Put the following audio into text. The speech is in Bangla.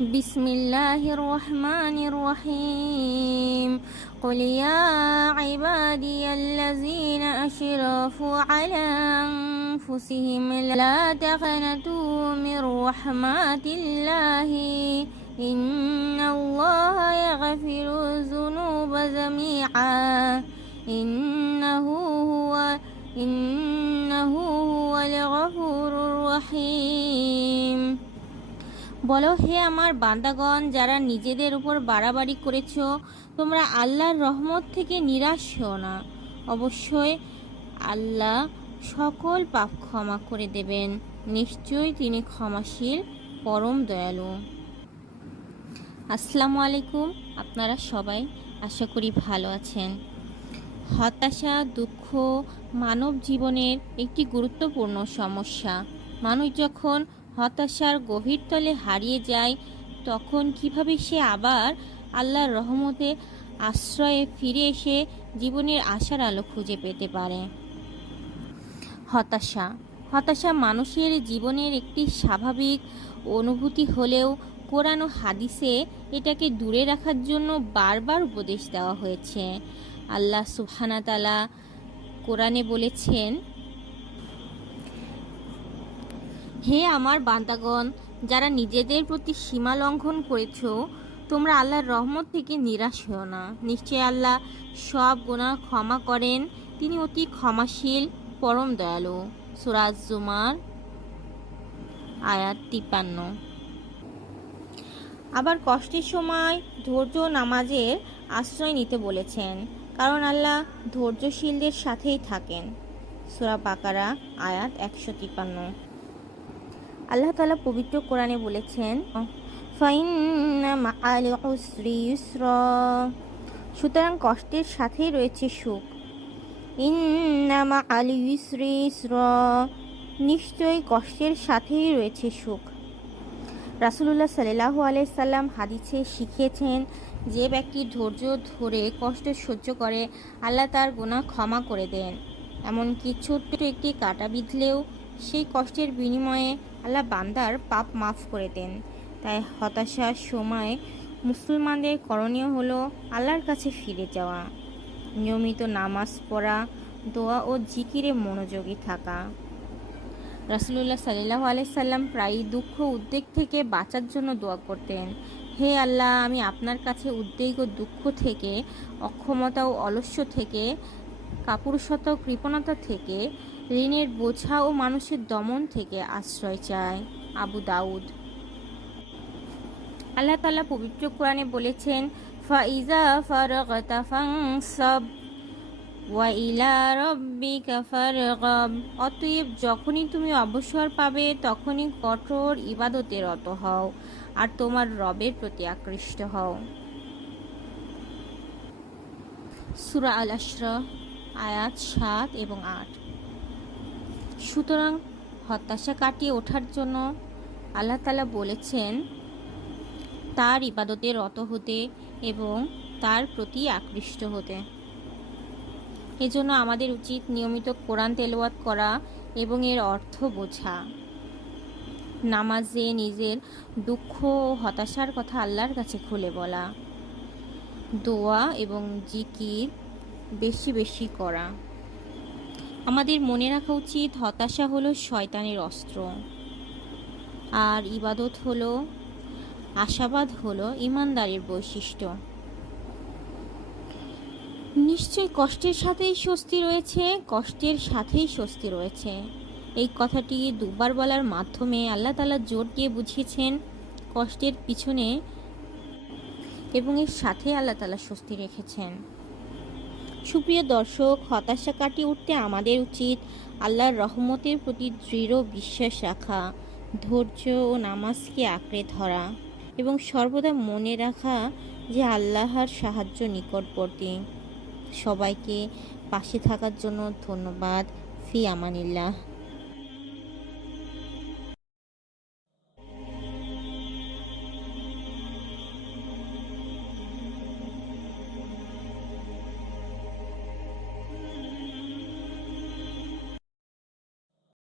বিসমিল্লাহির রহমানির রহিম। قل يا عبادي الذين أشرفوا على أنفسهم لا تقنطوا من رحمة الله إن الله يغفر الذنوب جميعا إنه هو الغفور الرحيم। বলো, হে আমার বান্দাগণ, যারা নিজেদের উপর বাড়াবাড়ি করেছ, তোমরা আল্লাহর রহমত থেকে নিরাশ হও না। অবশ্যই আল্লাহ সকল পাপ ক্ষমা করে দেবেন। নিশ্চয়ই তিনি ক্ষমাশীল, পরম দয়ালু। আসসালামু আলাইকুম। আপনারা সবাই আশা করি ভালো আছেন। হতাশা, দুঃখ মানব জীবনের একটি গুরুত্বপূর্ণ সমস্যা। মানুষ যখন হতাশার গভীর তলে হারিয়ে যায়, তখন কিভাবে সে আবার আল্লাহর রহমতে আশ্রয়ে ফিরে এসে জীবনের আশার আলো খুঁজে পেতে পারে। হতাশা মানুষের জীবনের একটি স্বাভাবিক অনুভূতি হলেও কোরআন ও হাদিসে এটাকে দূরে রাখার জন্য বারবার উপদেশ দেওয়া হয়েছে। আল্লাহ সুবহানাহু ওয়া তাআলা কোরআনে বলেছেন, হে আমার বান্দাগণ, যারা নিজেদের প্রতি সীমা লঙ্ঘন করেছ, তোমরা আল্লাহর রহমত থেকে নিরাশ হও না। নিশ্চয় আল্লাহ সব গুনাহ ক্ষমা করেন, তিনি অতি ক্ষমাশীল, পরম দয়ালু। সূরা আজ-জুমার আয়াত 53। আবার কষ্টের সময় ধৈর্য নামাজের আশ্রয় নিতে বলেছেন, কারণ আল্লাহ ধৈর্যশীলদের সাথেই থাকেন। সূরা বাকারা আয়াত 153। আল্লাহ তাআলা পবিত্র কোরআনে বলেছেন, ফাইন্না মাআল উসরি ইউসরা, সুতরাং কষ্টের সাথেই রয়েছে সুখ। ইন্না মাআল ইউসরি ইউসরা, নিশ্চয়ই কষ্টের সাথেই রয়েছে সুখ। রাসূলুল্লাহ সাল্লাল্লাহু আলাইহি সাল্লাম হাদিসে শিখিয়েছেন, যে ব্যক্তি ধৈর্য ধরে কষ্ট সহ্য করে, আল্লাহ তার গুনাহ ক্ষমা করে দেন। এমনকি ছোট্ট একটি কাঁটা বিঁধলেও সেই কষ্টের বিনিময়ে আল্লাহ বান্দার পাপ মাফ করে দেন। তাই হতাশার সময় মুসলমানদের করণীয় হলো আল্লাহর কাছে ফিরে যাওয়া, নিয়মিত নামাজ পড়া, দোয়া ও জিকিরে মনোযোগী থাকা। রাসূলুল্লাহ সাল্লাল্লাহু আলাইহি সাল্লাম প্রায়ই দুঃখ উদ্বেগ থেকে বাঁচার জন্য দোয়া করতেন। হে আল্লাহ, আমি আপনার কাছে উদ্বেগ ও দুঃখ থেকে, অক্ষমতা ও অলস্য থেকে, কাপুরুষতা ও কৃপণতা থেকে, ঋণের বোঝা ও মানুষের দমন থেকে আশ্রয় চাই। আবু দাউদ। আল্লাহ তাআলা পবিত্র কোরআনে বলেছেন, ফাইজা ফারাগতা ফানসাব ওয়া ইলা রাব্বিকা ফারগাব, অতএব যখনই তুমি অবসর পাবে তখনই কঠোর ইবাদতে রত হও আর তোমার রবের প্রতি আকৃষ্ট হও। সূরা আল-ইসরা আয়াত 7 এবং 8। সুতরাং হতাশা কাটিয়ে ওঠার জন্য আল্লাহ তাআলা বলেছেন তার ইবাদতে রত হতে এবং তার প্রতি আকৃষ্ট হতে। এজন্য আমাদের উচিত নিয়মিত কোরআন তেলাওয়াত করা এবং এর অর্থ বোঝা। নামাজে নিজের দুঃখ ও হতাশার কথা আল্লাহর কাছে খুলে বলা, দোয়া এবং জিকির বেশি বেশি করা। আমাদের মনে রাখা উচিত, হতাশা হলো শয়তানের অস্ত্র, আর ইবাদত হলো, আশাবাদ হলো ঈমানদারের বৈশিষ্ট্য। নিশ্চয় কষ্টের সাথেই স্বস্তি রয়েছে, কষ্টের সাথেই স্বস্তি রয়েছে। এই কথাটি দুবার বলার মাধ্যমে আল্লাহ তাআলা জোর দিয়ে বুঝিয়েছেন কষ্টের পিছনে এবং এর সাথে আল্লাহ তাআলা স্বস্তি রেখেছেন। সুপ্রিয় দর্শক, হতাশা কাটিয়ে উঠতে আমাদের উচিত আল্লাহর রহমতের প্রতি দৃঢ় বিশ্বাস রাখা, ধৈর্য ও নামাজকে আঁকড়ে ধরা এবং সর্বদা মনে রাখা যে আল্লাহর সাহায্য নিকটবর্তী। সবাইকে পাশে থাকার জন্য ধন্যবাদ। ফি আমানিল্লাহ।